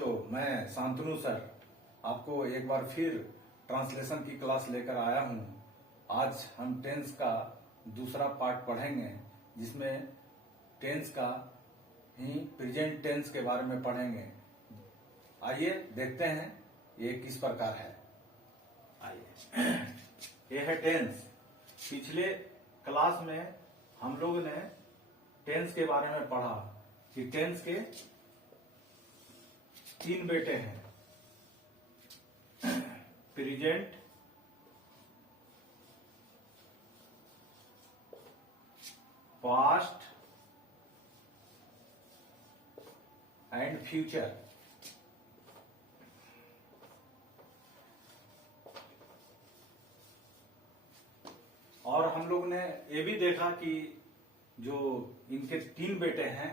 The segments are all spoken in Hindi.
बच्चों, मैं शांतनु सर आपको एक बार फिर ट्रांसलेशन की क्लास लेकर आया हूं। आज हम टेंस का दूसरा पार्ट पढ़ेंगे, जिसमें टेंस का ही प्रेजेंट टेंस के बारे में पढ़ेंगे। आइए देखते हैं ये किस प्रकार है। आइए, ये है टेंस। पिछले क्लास में हम लोग ने टेंस के बारे में पढ़ा कि टेंस के 3 बेटे हैं, प्रेजेंट, पास्ट एंड फ्यूचर। और हम लोग ने ये भी देखा कि जो इनके 3 बेटे हैं,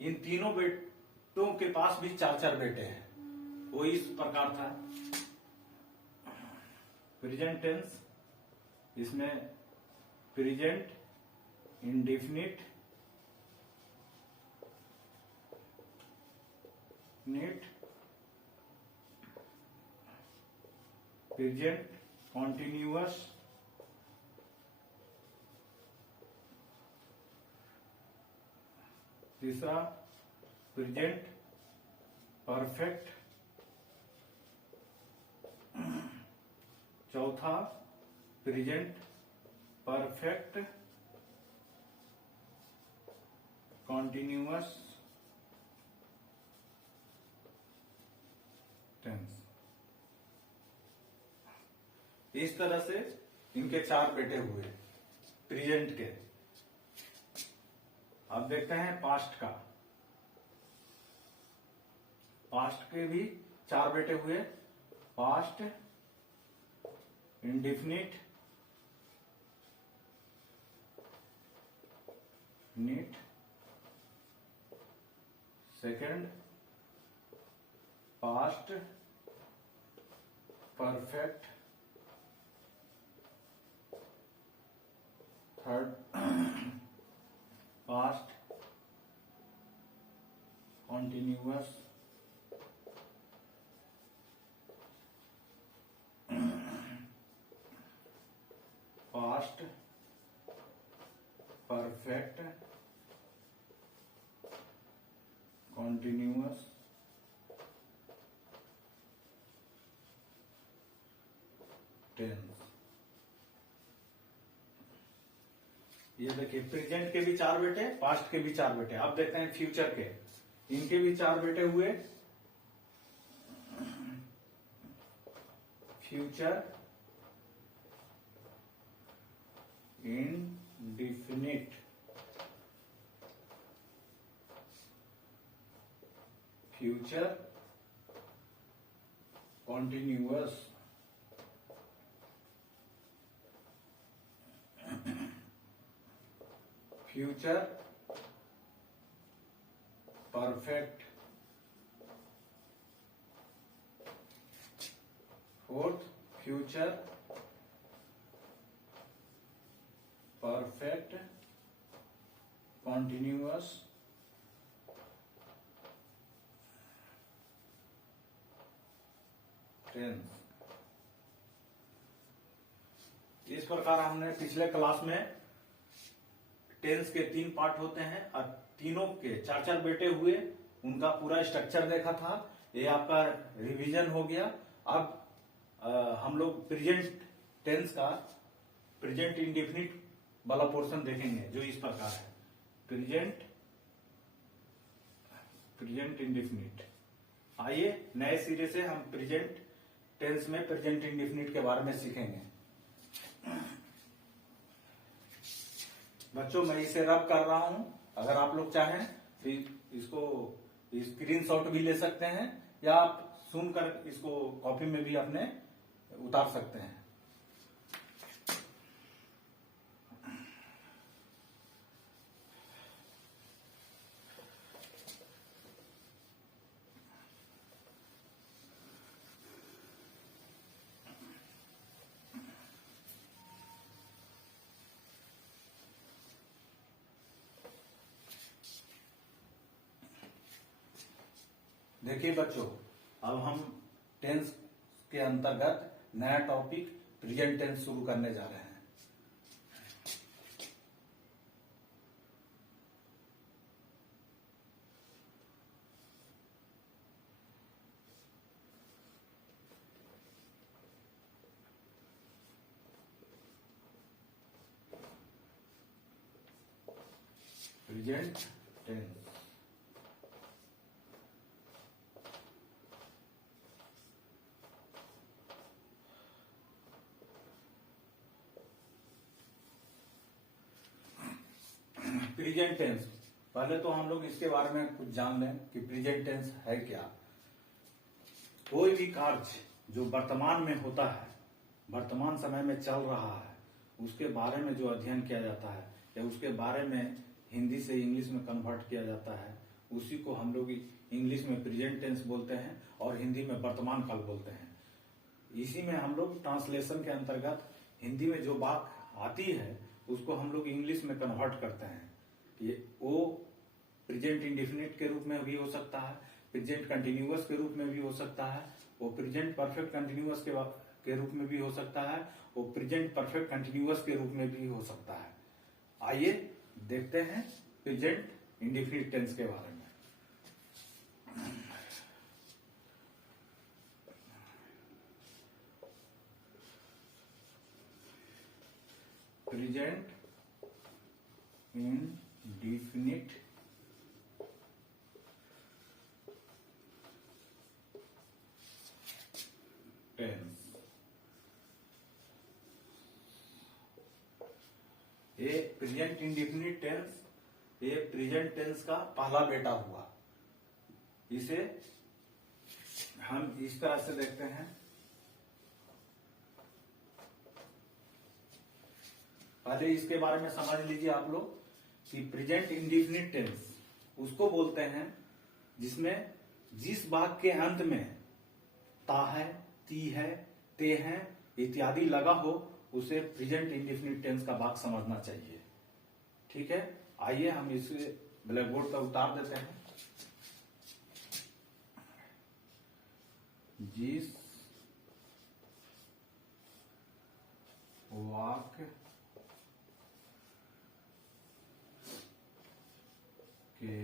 इन तीनों बेटों के पास भी 4-4 बेटे हैं। वो इस प्रकार था प्रेजेंट टेंस। इसमें प्रेजेंट इंडेफिनिट, प्रेजेंट कॉन्टिन्यूअस, तीसरा प्रेजेंट परफेक्ट, चौथा प्रेजेंट परफेक्ट कॉन्टिन्यूअस टेंस। इस तरह से इनके 4 बेटे हुए प्रेजेंट के। अब देखते हैं पास्ट का। पास्ट के भी 4 बेटे हुए, past indefinite, second past perfect, third past continuous, past perfect continuous tense. ये देखिए, प्रेजेंट के भी 4 बेटे, पास्ट के भी 4 बेटे। अब देखते हैं फ्यूचर के। इनके भी 4 बेटे हुए, future indefinite, future continuous, future perfect, fourth future perfect continuous tense. इस प्रकार हमने पिछले क्लास में टेंस के 3 पार्ट होते हैं और तीनों के 4-4 बेटे हुए, उनका पूरा स्ट्रक्चर देखा था। ये आपका रिवीजन हो गया। अब हम लोग प्रेजेंट टेंस का प्रेजेंट इंडेफिनिट वाला पोर्शन देखेंगे, जो इस प्रकार है। Present indefinite. आइए नए सिरे से हम प्रेजेंट टेंस में प्रेजेंट इंडेफिनिट के बारे में सीखेंगे। बच्चों, मैं इसे रब कर रहा हूं। अगर आप लोग चाहें तो इसको स्क्रीनशॉट भी ले सकते हैं, या आप सुनकर इसको कॉपी में भी अपने उतार सकते हैं। देखिए बच्चों, अब हम टेंस के अंतर्गत नया टॉपिक प्रेजेंट टेंस शुरू करने जा रहे हैं। प्रेजेंट टेंस प्रेजेंट टेंस, पहले तो हम लोग इसके बारे में कुछ जान लें कि प्रेजेंट टेंस है क्या। कोई भी कार्य जो वर्तमान में होता है, वर्तमान समय में चल रहा है, उसके बारे में जो अध्ययन किया जाता है या उसके बारे में हिंदी से इंग्लिश में कन्वर्ट किया जाता है, उसी को हम लोग इंग्लिश में प्रेजेंट टेंस बोलते हैं और हिंदी में वर्तमान काल बोलते हैं। इसी में हम लोग ट्रांसलेशन के अंतर्गत हिंदी में जो बात आती है उसको हम लोग इंग्लिश में कन्वर्ट करते हैं। ये वो प्रेजेंट इंडेफिनिट के रूप में भी हो सकता है, प्रेजेंट कंटिन्यूअस के रूप में भी हो सकता है, वो प्रेजेंट परफेक्ट कंटिन्यूअस के रूप में भी हो सकता है, वो प्रेजेंट परफेक्ट कंटिन्यूअस के रूप में भी हो सकता है। आइए देखते हैं प्रेजेंट इंडेफिनिट टेंस के बारे में। प्रेजेंट इंडेफिनिट टेंस, ये प्रेजेंट इंडेफिनिट टेंस ये प्रेजेंट टेंस का पहला बेटा हुआ। इसे हम इस तरह से देखते हैं। पहले इसके बारे में समझ लीजिए आप लोग कि प्रेजेंट इंडेफिनिट टेंस उसको बोलते हैं जिसमें जिस भाग के अंत में ता है, ती है, ते है इत्यादि लगा हो, उसे प्रेजेंट इंडेफिनिट टेंस का भाग समझना चाहिए। ठीक है, आइए हम इसे ब्लैक बोर्ड पर उतार देते हैं। जिस वाक्य के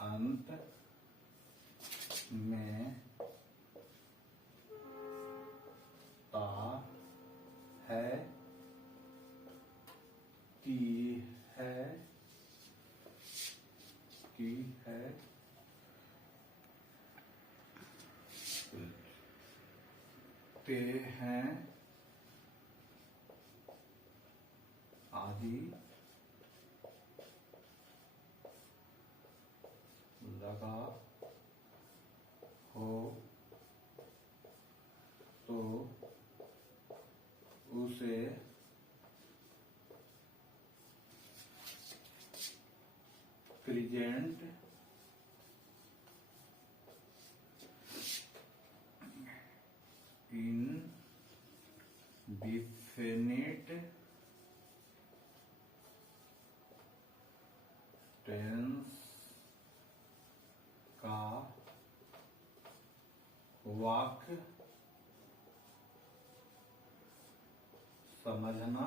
अंत में ता है, ती है, की है, ते हैं आदि लगा हो तो उसे प्रेजेंट इंडेफिनिट टेंस का वाक्य समझना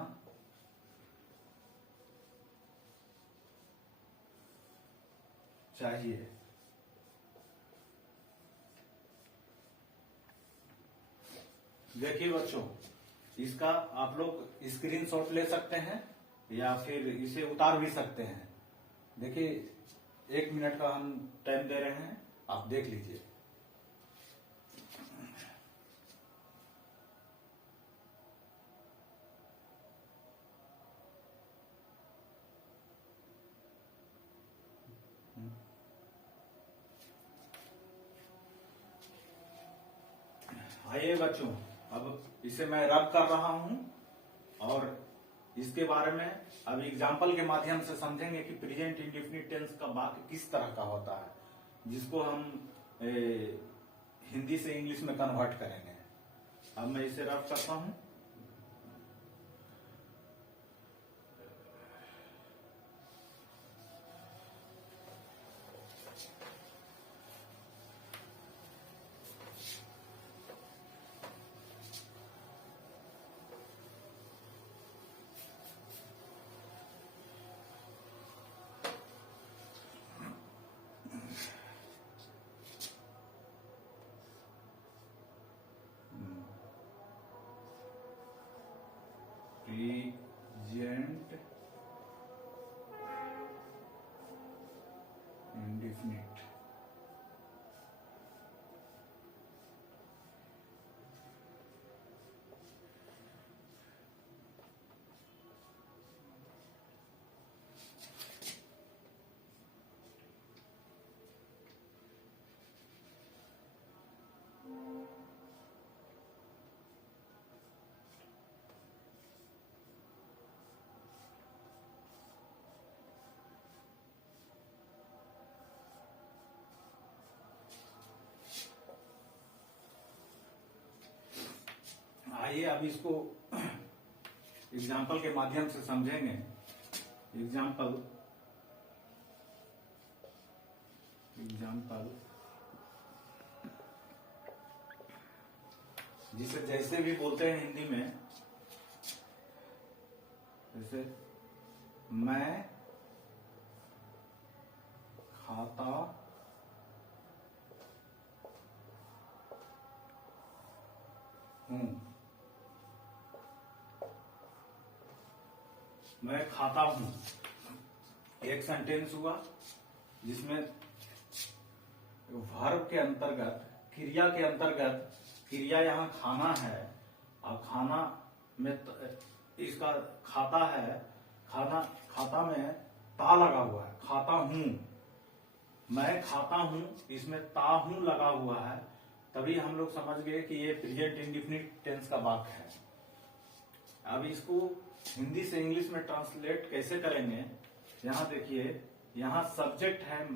चाहिए। देखिए बच्चों, इसका आप लोग स्क्रीनशॉट ले सकते हैं या फिर इसे उतार भी सकते हैं। देखिए 1 मिनट का हम टाइम दे रहे हैं, आप देख लीजिए। आइए बच्चों, अब इसे मैं रब कर रहा हूं और इसके बारे में अब एग्जाम्पल के माध्यम से समझेंगे कि प्रेजेंट इंडेफिनिट टेंस का वाक्य किस तरह का होता है, जिसको हम हिंदी से इंग्लिश में कन्वर्ट करेंगे। अब मैं इसे रब करता हूं। इंडिफिनिट। आइए अब इसको एग्जाम्पल के माध्यम से समझेंगे। एग्जाम्पल जिसे जैसे भी बोलते हैं हिंदी में, जैसे मैं खाता हूं। मैं खाता हूं एक सेंटेंस हुआ जिसमें वर्ब के अंतर्गत, क्रिया के अंतर्गत, क्रिया यहाँ खाना है और खाना में इसका खाता है, खाता में ता लगा हुआ है, खाता हूं। मैं खाता हूं, इसमें ता हूं लगा हुआ है, तभी हम लोग समझ गए कि ये प्रेजेंट इंडेफिनिट टेंस का वाक्य है। अब इसको हिंदी से इंग्लिश में ट्रांसलेट कैसे करेंगे? यहां देखिए, यहां सब्जेक्ट है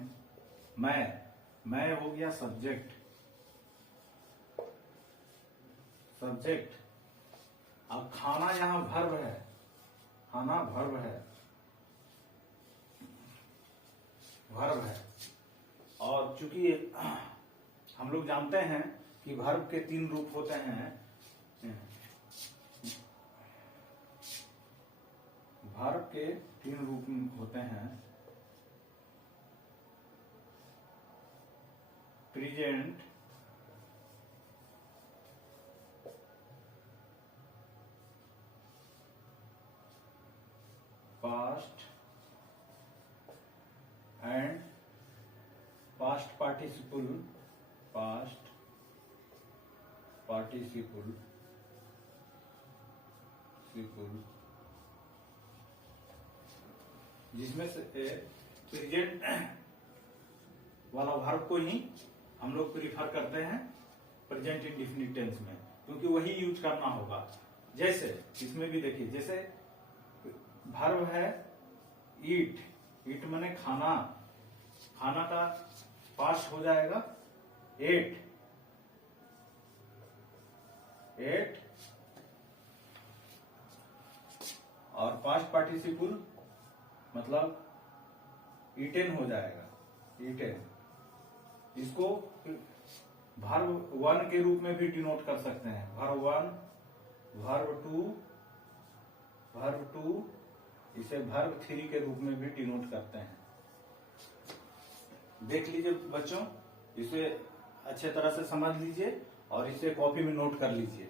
मैं हो गया सब्जेक्ट। अब खाना यहां वर्ब है, खाना वर्ब है। और चूंकि हम लोग जानते हैं कि वर्ब के 3 रूप होते हैं। वर्ब के 3 रूप होते हैं, present, past and past participle. जिसमें से प्रेजेंट वाला वर्ब को ही हम लोग प्रीफर करते हैं प्रेजेंट इंडेफिनिट टेंस में, क्योंकि वही यूज करना होगा। जैसे इसमें भी देखिए, जैसे वर्ब है ईट माने खाना, खाना का पास्ट हो जाएगा एट, और पास्ट पार्टिसिपल मतलब ईटेन हो जाएगा, ईटेन। इसको वर्ब 1 के रूप में भी डिनोट कर सकते हैं, वर्ब 1, वर्ब 2, इसे वर्ब 3 के रूप में भी डिनोट करते हैं। देख लीजिए बच्चों, इसे अच्छे तरह से समझ लीजिए और इसे कॉपी में नोट कर लीजिए।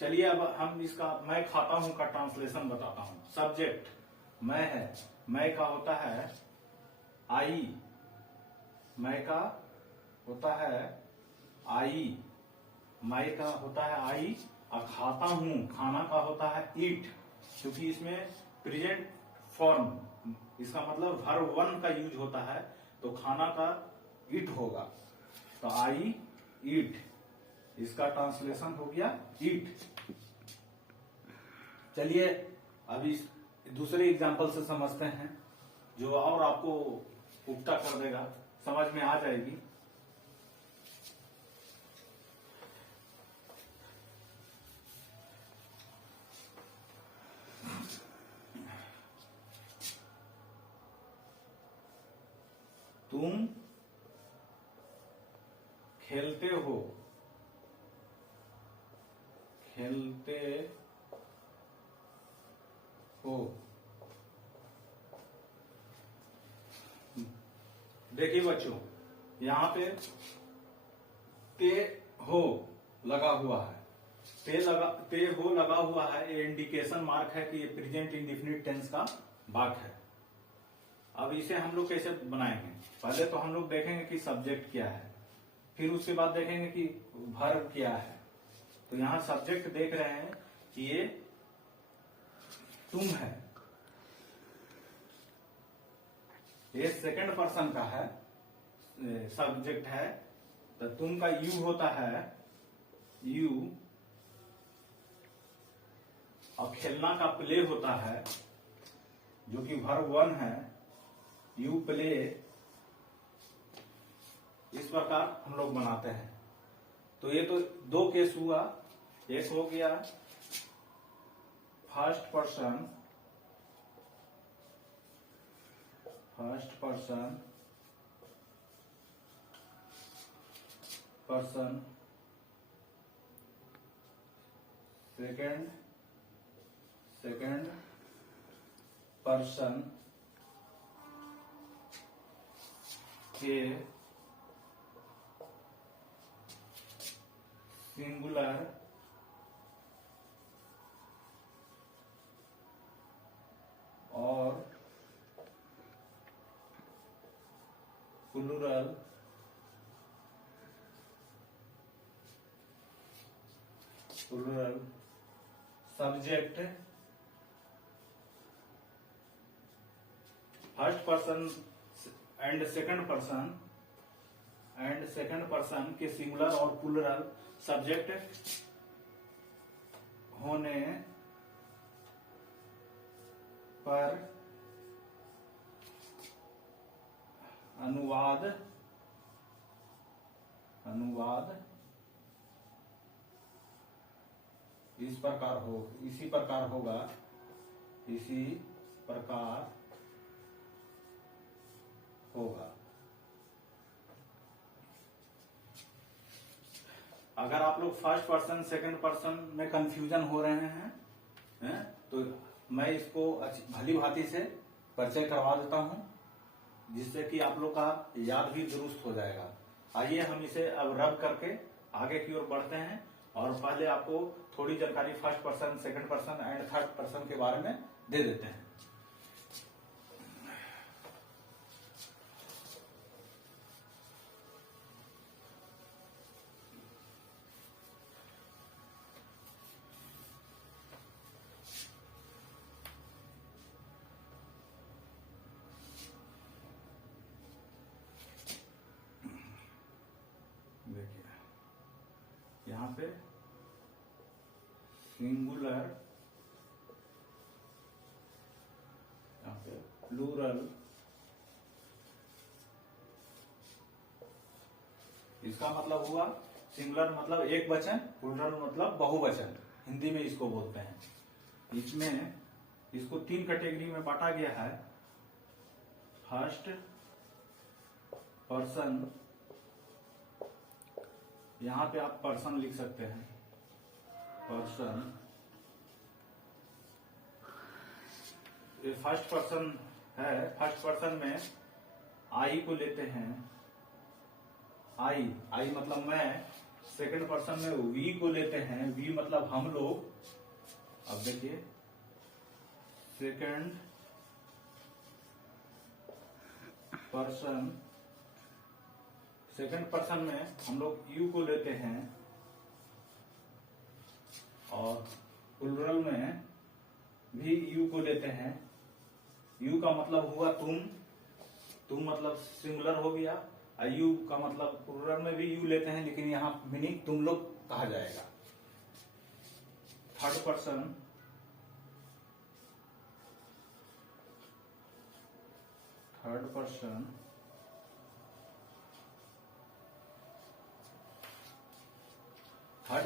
चलिए अब हम इसका मैं खाता हूं का ट्रांसलेशन बताता हूं। सब्जेक्ट मैं है, मैं का होता है आई, मैं का होता है आई, मैं का होता है आई, और खाता हूं खाना का होता है ईट। क्योंकि इसमें प्रेजेंट फॉर्म, इसका मतलब वर्ब 1 का यूज होता है, तो खाना का ईट होगा, तो आई ईट, इसका ट्रांसलेशन हो गया ईट। चलिए अब इस दूसरे एग्जाम्पल से समझते हैं, जो और आपको पुख्ता कर देगा, समझ में आ जाएगी। तुम खेलते हो, देखिए बच्चों, यहां पे ते हो लगा हुआ है, ते हो लगा हुआ है, ये इंडिकेशन मार्क है कि ये प्रेजेंट इंडेफिनिट टेंस का वाक्य है। अब इसे हम लोग कैसे बनाएंगे? पहले तो हम लोग देखेंगे कि सब्जेक्ट क्या है, फिर उसके बाद देखेंगे कि वर्ब क्या है। तो यहाँ सब्जेक्ट देख रहे हैं कि ये तुम है, ये सेकंड पर्सन का है, सब्जेक्ट है। तो तुम का यू होता है, यू, और खेलना का प्ले होता है जो कि वर्ब 1 है, यू प्ले। इस प्रकार हम लोग बनाते हैं। तो ये तो 2 केस हुआ। एक हो गया फर्स्ट पर्सन सेकंड पर्सन के सिंगुलर और plural subject first person and second person के सिंगुलर और प्लूरल सब्जेक्ट होने पर अनुवाद इसी प्रकार होगा। अगर आप लोग फर्स्ट पर्सन सेकंड पर्सन में कंफ्यूजन हो रहे हैं तो मैं इसको भली भांति से परिचय करवा देता हूं, जिससे कि आप लोग का याद भी दुरुस्त हो जाएगा। आइए हम इसे अब रब करके आगे की ओर बढ़ते हैं और पहले आपको थोड़ी जानकारी first person, second person and third person के बारे में दे देते हैं। देखिए यहाँ पे सिंगुलर, यहाँ पे प्लूरल, इसका मतलब हुआ सिंगुलर मतलब एक वचन, प्लूरल मतलब बहुवचन, हिंदी में इसको बोलते हैं। इसमें इसको 3 कैटेगरी में बांटा गया है। फर्स्ट पर्सन, यहां पे आप पर्सन लिख सकते हैं, पर्सन। ये फर्स्ट पर्सन है। फर्स्ट पर्सन में आई को लेते हैं, आई मतलब मैं। सेकंड पर्सन में वी को लेते हैं, वी मतलब हम लोग। अब देखिए सेकंड पर्सन में हम लोग यू को लेते हैं और प्लूरल में भी यू को लेते हैं। यू का मतलब हुआ तुम मतलब सिंगुलर हो गया। यू का मतलब प्लूरल में भी यू लेते हैं, लेकिन यहाँ मीनिंग तुम लोग कहा जाएगा। थर्ड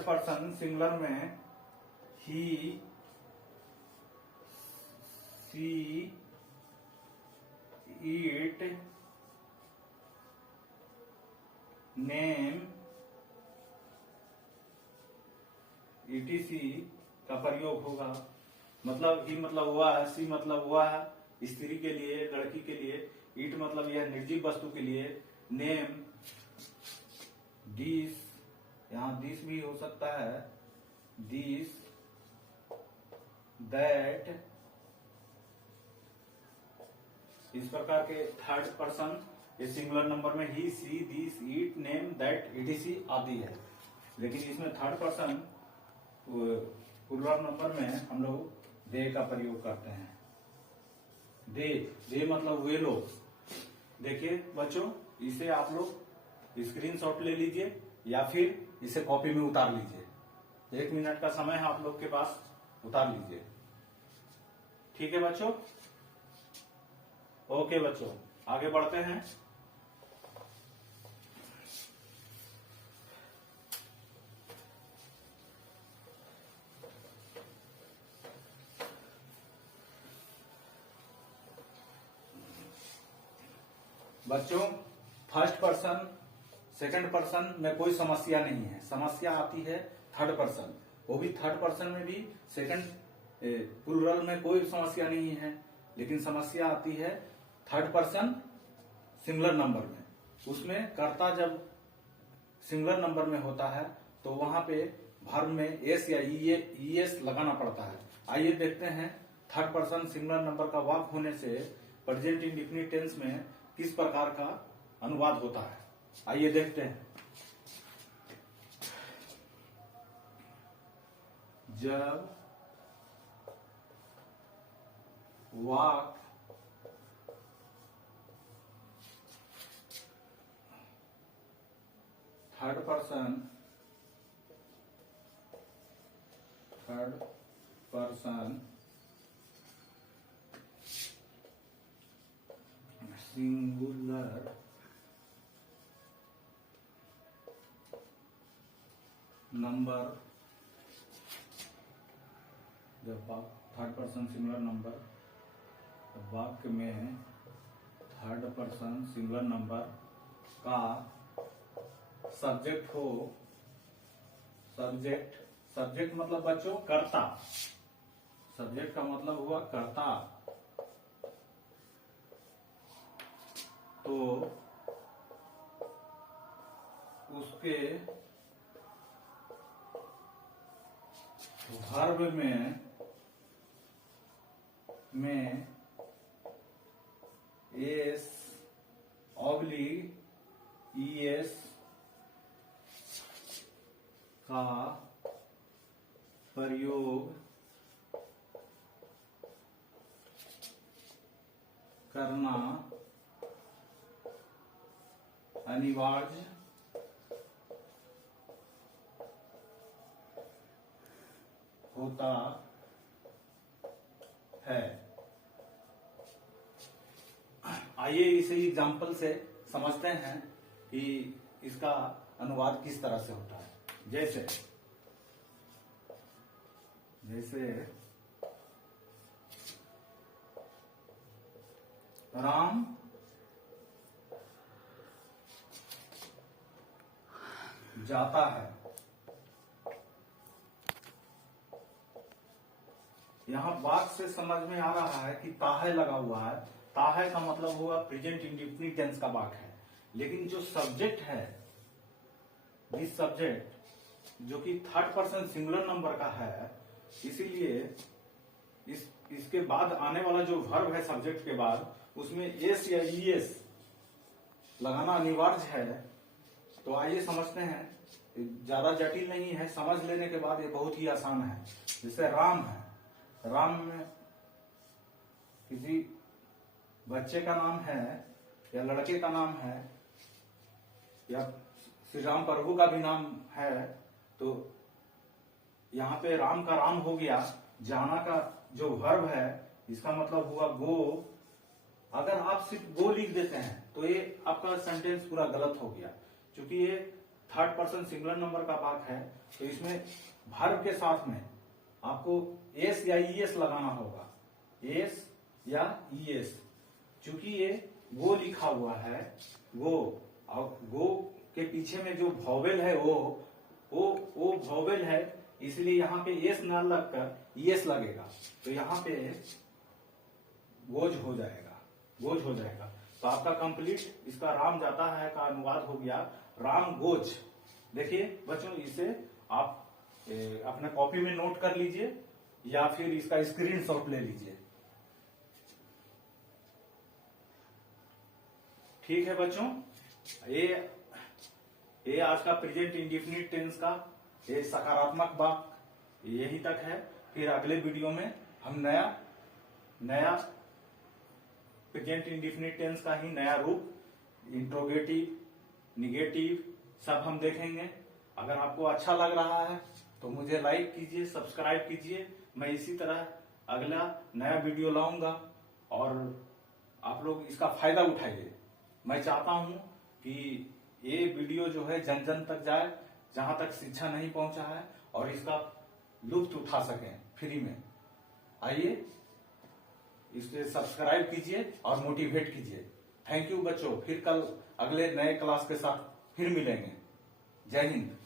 पर्सन सिंगुलर में he, C, it, name, etc का प्रयोग होगा। मतलब ही मतलब हुआ है, सी मतलब हुआ है स्त्री के लिए, लड़की के लिए, इट मतलब यह निर्जीव वस्तु के लिए, नेम, दिस, यहाँ दिस भी हो सकता है, दिस, दैट, इस प्रकार के थर्ड पर्सन ये सिंगुलर नंबर में he, she, this, it, name, that, ETC आदि है। लेकिन इसमें थर्ड पर्सन प्लूरल नंबर में हम लोग दे का प्रयोग करते हैं। दे मतलब वे लोग। देखिए बच्चों, इसे आप लोग स्क्रीनशॉट ले लीजिए या फिर इसे कॉपी में उतार लीजिए। 1 मिनट का समय है आप लोग के पास, उतार लीजिए। ठीक है बच्चों? ओके बच्चों, आगे बढ़ते हैं। बच्चों, फर्स्ट पर्सन सेकंड पर्सन में कोई समस्या नहीं है, समस्या आती है थर्ड पर्सन। वो भी थर्ड पर्सन में भी सेकंड प्लूरल में कोई समस्या नहीं है, लेकिन समस्या आती है थर्ड पर्सन सिंगुलर नंबर में। उसमें कर्ता जब सिंगुलर नंबर में होता है तो वहां पे वर्ब में एस या ईएस लगाना पड़ता है। आइए देखते हैं थर्ड पर्सन सिंगुलर नंबर का वाक्य होने से प्रेजेंट इंडेफिनिट टेंस में किस प्रकार का अनुवाद होता है। आइए देखते हैं। जब वाक्य थर्ड पर्सन सिंगुलर नंबर, जब थर्ड पर्सन सिंगुलर नंबर वाक्य में थर्ड पर्सन सिंगुलर नंबर का सब्जेक्ट हो, सब्जेक्ट मतलब बच्चों कर्ता, सब्जेक्ट का मतलब हुआ कर्ता, तो उसके वर्ब में एस ऑब्लिक ईएस का प्रयोग करना अनिवार्य होता है। आइए इसे एग्जाम्पल से समझते हैं कि इसका अनुवाद किस तरह से होता है। जैसे राम जाता है। यहां बात से समझ में आ रहा है कि ताहे लगा हुआ है। ताहे का मतलब हुआ प्रेजेंट इंडेफिनिट टेंस का वाक्य है, लेकिन जो सब्जेक्ट है, दिस सब्जेक्ट जो कि थर्ड पर्सन सिंगुलर नंबर का है, इसीलिए इसके बाद आने वाला जो वर्ब है सब्जेक्ट के बाद, उसमें एस या ईएस लगाना अनिवार्य है। तो आइए समझते हैं, ज्यादा जटिल नहीं है, समझ लेने के बाद ये बहुत ही आसान है। जैसे राम है, राम में किसी बच्चे का नाम है या लड़के का नाम है या श्री राम प्रभु का भी नाम है, तो यहाँ पे राम का राम हो गया। जाना का जो वर्ब है, इसका मतलब हुआ गो। अगर आप सिर्फ गो लिख देते हैं तो ये आपका सेंटेंस पूरा गलत हो गया, क्योंकि ये थर्ड पर्सन सिंगुलर नंबर का वाक्य है। तो इसमें वर्ब के साथ में आपको एस या ईएस लगाना होगा, एस या ईएस। चूंकि ये गो लिखा हुआ है, गो, और गो के पीछे में जो वॉवेल है वो वॉवेल है, इसलिए यहाँ पे एस ना लगकर ईएस लगेगा। तो यहाँ पे गोज हो जाएगा। तो आपका कंप्लीट इसका राम जाता है का अनुवाद हो गया राम गोज। देखिए बच्चों, इसे आप अपने कॉपी में नोट कर लीजिए या फिर इसका स्क्रीनशॉट ले लीजिए। ठीक है बच्चों, ये आज का प्रेजेंट इंडिफिनिट टेंस का ये सकारात्मक वाक्य यही तक है। फिर अगले वीडियो में हम नया प्रेजेंट इंडिफिनिट टेंस का ही नया रूप, इंट्रोगेटिव, निगेटिव सब हम देखेंगे। अगर आपको अच्छा लग रहा है तो मुझे लाइक कीजिए, सब्सक्राइब कीजिए। मैं इसी तरह अगला नया वीडियो लाऊंगा और आप लोग इसका फायदा उठाइए। मैं चाहता हूं कि ये वीडियो जो है जन जन तक जाए, जहां तक शिक्षा नहीं पहुंचा है, और इसका लुत्फ उठा सकें फ्री में। आइए इसे सब्सक्राइब कीजिए और मोटिवेट कीजिए। थैंक यू बच्चों, फिर कल अगले नए क्लास के साथ फिर मिलेंगे। जय हिंद।